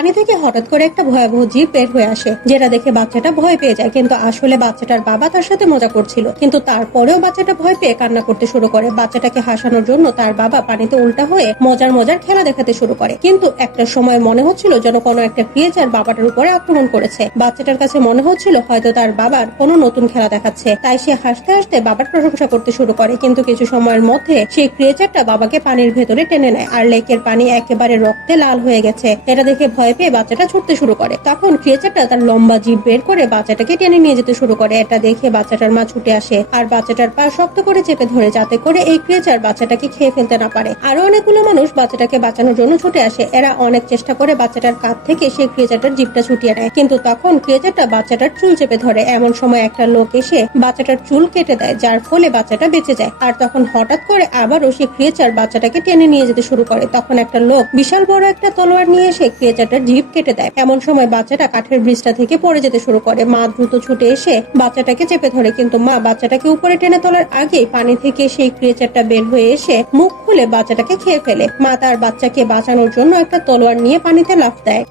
পানি থেকে হঠাৎ করে একটা ভয়াবহ জীব বের হয়ে আসে, যেটা দেখে বাচ্চাটা ভয় পেয়ে যায়। কিন্তু আসলে বাচ্চাটার বাবা তার সাথে মজা করছিল, কিন্তু তারপরেও বাচ্চাটা ভয় পেয়ে কান্না করতে শুরু করে। বাচ্চাটাকে হাসানোর জন্য তার বাবা পানিতে উল্টা হয়ে মজার মজার খেলা দেখাতে শুরু করে। কিন্তু একটা সময় মনে হচ্ছিল যেন কোনো একটা ক্রিয়েচার বাবাটার উপরে আক্রমণ করেছে। বাচ্চাটার কাছে মনে হচ্ছিল হয়তো তার বাবার কোনো নতুন খেলা দেখাচ্ছে, তাই সে হাসতে হাসতে বাবার প্রশংসা করতে শুরু করে। কিন্তু কিছু সময়ের মধ্যে সেই ক্রিয়েচারটা বাবাকে পানির ভেতরে টেনে নেয়, আর লেকের পানি একেবারে রক্তে লাল হয়ে গেছে। এটা দেখে ভয় পেয়ে বাচ্চাটা ছুটতে শুরু করে। তখন ক্রিয়েচারটা তার লম্বা জিভ বের করে বাচ্চাটাকে টেনে নিয়ে যেতে শুরু করে। এটা দেখে বাচ্চাটার মা ছুটে আসে আর বাচ্চাটার পা শক্ত করে চেপে ধরে, যাতে করে এই ক্রিয়েচার বাচ্চাটাকে খেয়ে ফেলতে না পারে। আরো অনেকগুলো মানুষ বাচ্চাটাকে বাঁচানোর জন্য ছুটে আসে। এরা অনেক চেষ্টা করে বাচ্চাটার কাঁধ থেকে সেই ক্রিয়েচারটার জিভটা ছুটিয়ে নেয়, কিন্তু তখন ক্রিয়েচারটা বাচ্চাটার চুল চেপে ধরে। এমন সময় একটা লোক এসে বাচ্চাটার চুল কেটে দেয়, যার ফলে বাচ্চাটা বেঁচে যায়। আর তখন হঠাৎ করে আবারও সেই ক্রিয়েচার বাচ্চাটাকে টেনে নিয়ে যেতে শুরু করে। তখন একটা লোক বিশাল বড় একটা তলোয়ার নিয়ে এসে ক্রিয়েচারটার জিভ কেটে দেয়। এমন সময় বাচ্চাটা কাঠের ব্রিজটা থেকে পড়ে যেতে শুরু করে। মা দ্রুত ছুটে এসে বাচ্চাটাকে চেপে ধরে, কিন্তু মা বাচ্চাটাকে উপরে টেনে তোলার আগেই পানি থেকে সেই ক্রিয়েচারটা বের হয়ে এসে মুখ খুলে বাচ্চাটাকে খেয়ে ফেলে। মা তার বাচ্চাকে বাঁচানোর জন্য একটা তলোয়ার নিয়ে পানিতে লাফ দেয়।